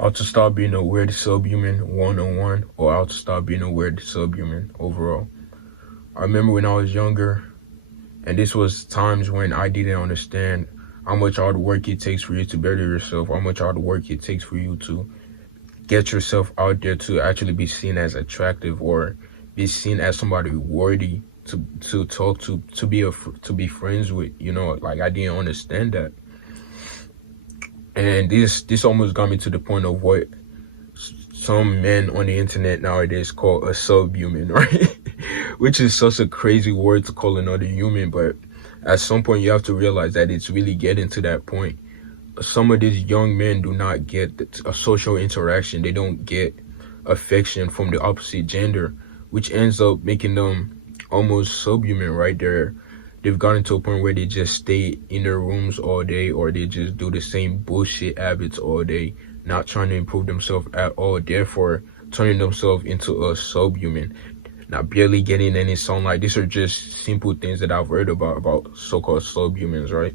How to stop being a weird subhuman 101, or how to stop being a weird subhuman overall. I remember when I was younger, and this was times when I didn't understand how much hard work it takes for you to better yourself, how much hard work it takes for you to get yourself out there to actually be seen as attractive or be seen as somebody worthy to talk to be friends with. Like, I didn't understand that. And this almost got me to the point of what some men on the internet nowadays call a subhuman, right? Which is such a crazy word to call another human, but at some point you have to realize that it's really getting to that point. Some of these young men do not get a social interaction. They don't get affection from the opposite gender, which ends up making them almost subhuman, right? They've gotten to a point where they just stay in their rooms all day, or they just do the same bullshit habits all day, not trying to improve themselves at all, therefore turning themselves into a subhuman, not barely getting any sunlight. These are just simple things that I've heard about so-called subhumans, right?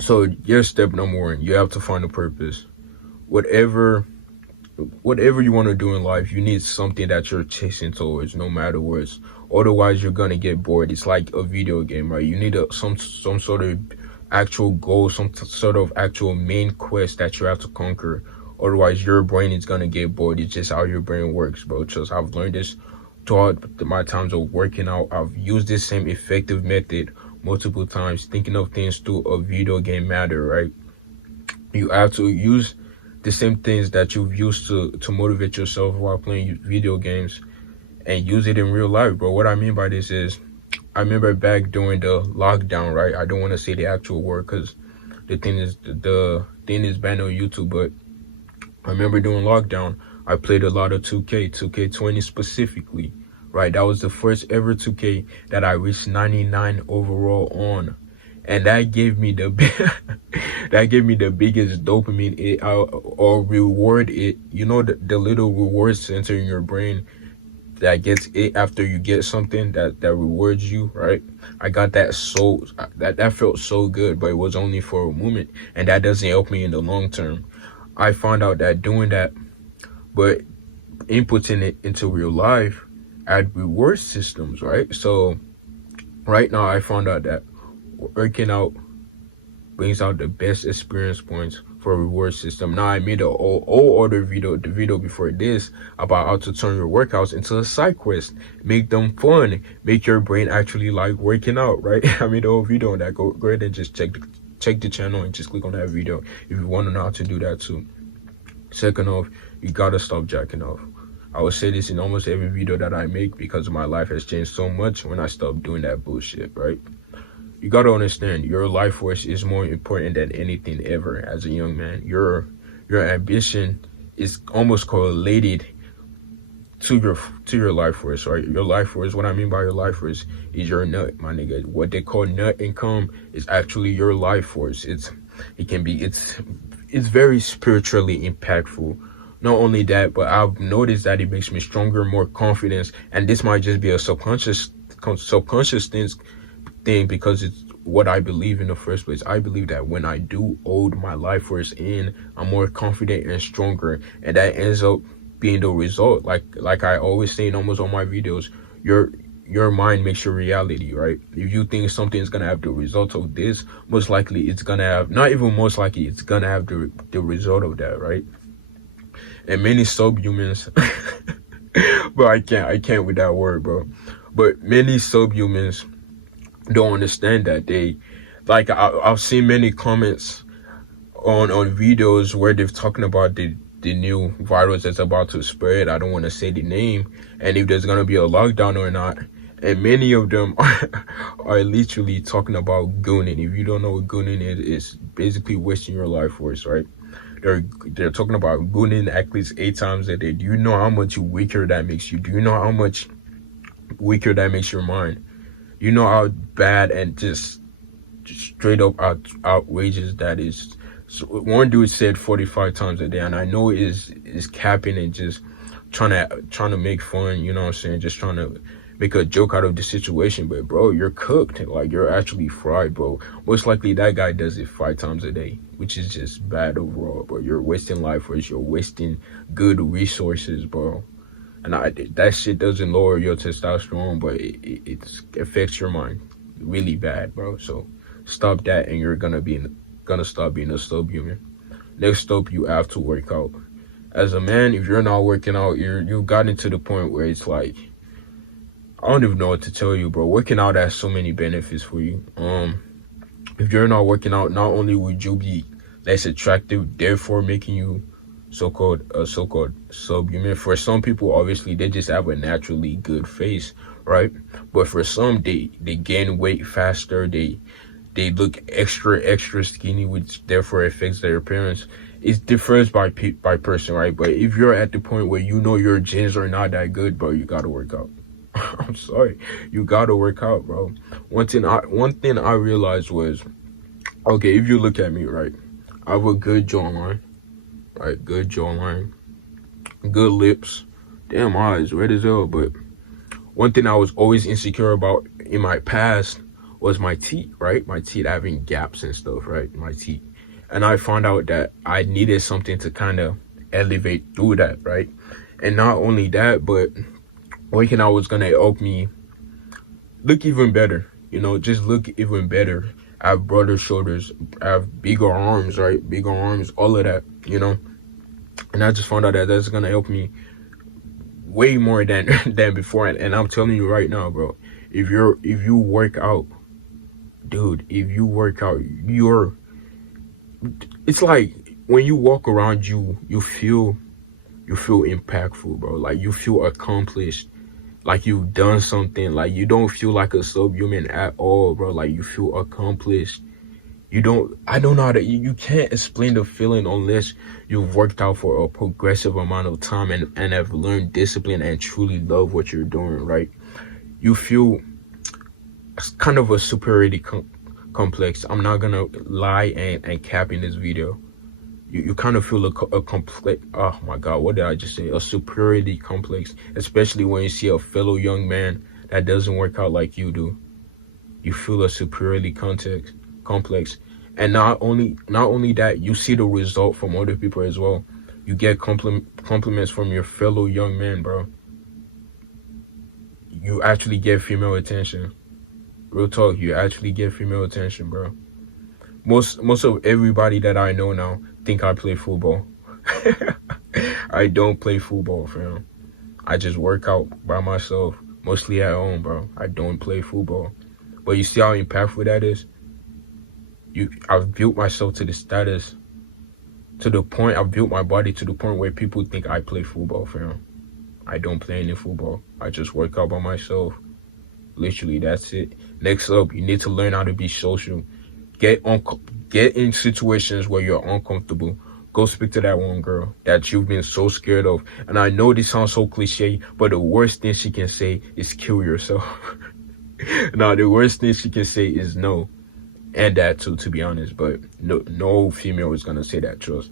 So here's step number one. You have to find a purpose. Whatever you want to do in life, you need something that you're chasing towards, no matter what. Otherwise, you're gonna get bored. It's like a video game, right? You need some sort of actual goal, some sort of actual main quest that you have to conquer. Otherwise, your brain is gonna get bored. It's just how your brain works, bro. Just I've learned this throughout my times of working out. I've used this same effective method multiple times, thinking of things through a video game matter, right? You have to use the same things that you've used to motivate yourself while playing video games, and use it in real life, bro. What I mean by this is, I remember back during the lockdown, right? I don't want to say the actual word because the thing is banned on YouTube, but I remember during lockdown, I played a lot of 2K20 specifically, right? That was the first ever 2K that I reached 99 overall on. And that gave me the biggest dopamine or reward. The little reward center in your brain that gets it after you get something that rewards you, right? I got that that felt so good, but it was only for a moment, and that doesn't help me in the long term. I found out that doing that, but inputting it into real life, add reward systems, right? So right now I found out that working out brings out the best experience points for a reward system. Now I made a whole other video, the video before this, about how to turn your workouts into a side quest, make them fun, make your brain actually like working out, right? I made a whole video on that. Go ahead and just check the channel and just click on that video if you want to know how to do that too. Second off, you gotta stop jacking off. I will say this in almost every video that I make because my life has changed so much when I stopped doing that bullshit, right? You gotta understand, your life force is more important than anything ever. As a young man, your ambition is almost correlated to your life force, right? Your life force, what I mean by your life force is your nut, my nigga. What they call nut income is actually your life force. It's very spiritually impactful. Not only that, but I've noticed that it makes me stronger, more confidence, and this might just be a subconscious thing because it's what I believe in the first place. I believe that when I do hold my life force in, I'm more confident and stronger, and that ends up being the result. Like I always say in almost all my videos, your mind makes your reality, right? If you think something's gonna have the result of this, most likely it's gonna have, not even most likely, it's gonna have the result of that, right? And many subhumans bro, I can't with that word, bro. But many subhumans don't understand that. I've seen many comments on videos where they've talking about the new virus that's about to spread. I don't want to say the name, and if there's gonna be a lockdown or not. And many of them are literally talking about gooning. If you don't know what gooning is, it's basically wasting your life force, right? They're talking about gooning at least 8 times a day. Do you know how much weaker that makes you? Do you know how much weaker that makes your mind? You know how bad and just straight up outrageous that is. So one dude said 45 times a day, and I know is capping and just trying to make fun, you know what I'm saying, just trying to make a joke out of the situation, but bro, you're cooked. Like, you're actually fried, bro. Most likely that guy does it 5 times a day, which is just bad overall, bro. You're wasting life, or you're wasting good resources, bro. And that shit doesn't lower your testosterone, but it affects your mind really bad, bro. So stop that, and you're gonna stop being a subhuman. Next up, you have to work out. As a man, if you're not working out, you've gotten to the point where it's like, I don't even know what to tell you, bro. Working out has so many benefits for you. If you're not working out, not only would you be less attractive, therefore making you so-called subhuman. For some people, obviously, they just have a naturally good face, right? But for some, they gain weight faster. They look extra skinny, which therefore affects their appearance. It differs by person, right? But if you're at the point where you know your genes are not that good, bro, you gotta work out. I'm sorry, you gotta work out, bro. One thing I realized was, okay, if you look at me, right, I have a good jawline, right? Good jawline, good lips, damn eyes, red as hell. But one thing I was always insecure about in my past was my teeth, right? My teeth having gaps and stuff, right? My teeth. And I found out that I needed something to kind of elevate through that, right? And not only that, but working out was gonna help me look even better, just look even better. I have broader shoulders, I have bigger arms, right? Bigger arms, all of that, And I just found out that that's gonna help me way more than before. And I'm telling you right now, bro, if you work out, dude, if you work out, it's like when you walk around, you feel impactful, bro. Like, you feel accomplished, like you've done something. Like, you don't feel like a subhuman at all, bro. Like, you feel accomplished. I don't know how to, you can't explain the feeling unless you've worked out for a progressive amount of time and have learned discipline and truly love what you're doing, right? You feel kind of a superiority complex. I'm not gonna lie and cap in this video. You kind of feel a complex, oh my God, what did I just say? A superiority complex, especially when you see a fellow young man that doesn't work out like you do. You feel a superiority complex. And not only that, you see the result from other people as well. You get compliments from your fellow young man, bro. You actually get female attention. Real talk, you actually get female attention, bro. Most of everybody that I know now think I play football. I don't play football, fam. I just work out by myself, mostly at home, bro. I don't play football. But you see how impactful that is? I've built myself to the status, to the point, I've built my body to the point where people think I play football, fam. I don't play any football. I just work out by myself. Literally, that's it. Next up, you need to learn how to be social. Get in situations where you're uncomfortable. Go speak to that one girl that you've been so scared of. And I know this sounds so cliche, but the worst thing she can say is kill yourself. No, the worst thing she can say is no. And that too, to be honest. But no female is gonna say that, trust.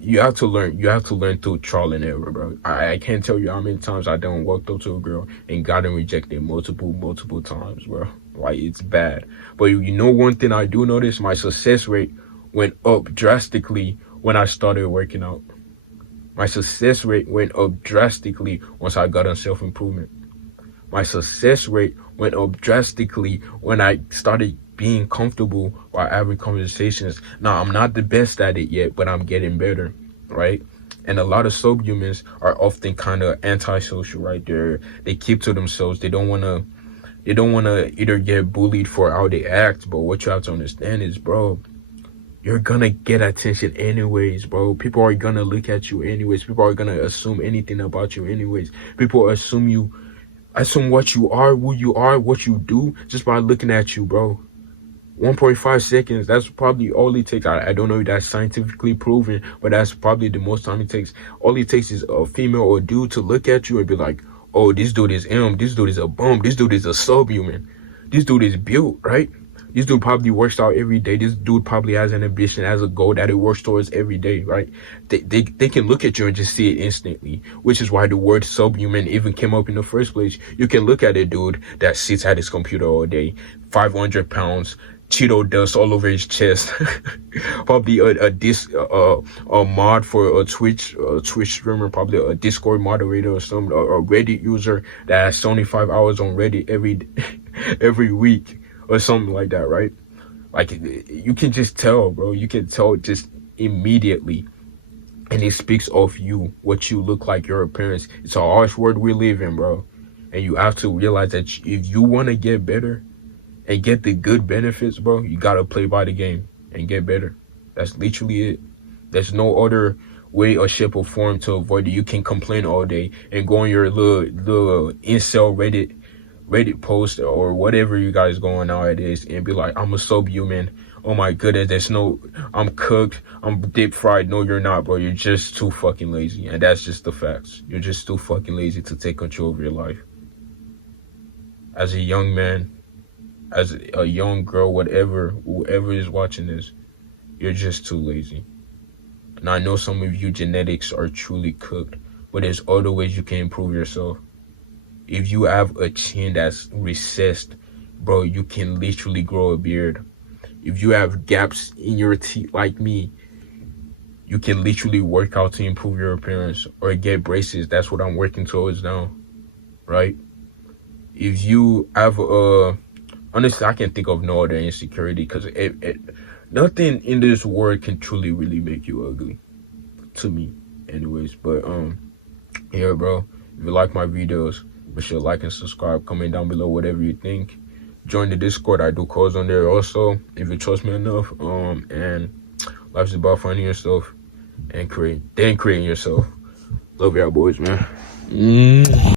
You have to learn through trial and error, bro. I can't tell you how many times I done walked up to a girl and gotten rejected multiple times, bro. Like, it's bad. But one thing I do notice, my success rate went up drastically when I started working out. My success rate went up drastically once I got on self-improvement. My success rate went up drastically when I started being comfortable while having conversations. Now, I'm not the best at it yet, but I'm getting better, right? And a lot of subhumans are often kind of antisocial, right? They keep to themselves. They don't want to either get bullied for how they act. But what you have to understand is, bro, you're gonna get attention anyways, bro. People are gonna look at you anyways. People are gonna assume anything about you anyways. People assume what you are, who you are, what you do, just by looking at you, bro. 1.5 seconds, that's probably all it takes. I don't know if that's scientifically proven, but that's probably the most time it takes. All it takes is a female or a dude to look at you and be like, oh, this dude is this dude is a bum, this dude is a subhuman, this dude is built, right? This dude probably works out every day. This dude probably has an ambition, has a goal that he works towards every day, right? They can look at you and just see it instantly, which is why the word subhuman even came up in the first place. You can look at a dude that sits at his computer all day, 500 pounds, Cheeto dust all over his chest, probably a mod for a Twitch streamer, probably a Discord moderator or some a Reddit user that has 75 hours on Reddit every week or something like that, right? Like, you can just tell, bro. You can tell just immediately, and it speaks of you, what you look like, your appearance. It's a harsh world we live in, bro, and you have to realize that if you want to get better and get the good benefits, bro, you gotta play by the game and get better. That's literally it. There's no other way or shape or form to avoid it. You can complain all day and go on your little incel Reddit post or whatever you guys going nowadays and be like, I'm a subhuman. Oh my goodness, I'm cooked, I'm deep fried. No, you're not, bro. You're just too fucking lazy. And that's just the facts. You're just too fucking lazy to take control of your life. As a young man, as a young girl, whoever is watching this, you're just too lazy. And I know some of you genetics are truly cooked, but there's other ways you can improve yourself. If you have a chin that's recessed, bro, you can literally grow a beard. If you have gaps in your teeth like me, you can literally work out to improve your appearance or get braces. That's what I'm working towards now, right? If you have honestly, I can't think of no other insecurity because nothing in this world can truly really make you ugly, to me anyways. But yeah, bro, if you like my videos, be sure to like and subscribe. Comment down below whatever you think. Join the Discord. I do calls on there also if you trust me enough. And life's about finding yourself and creating yourself. Love y'all boys, man.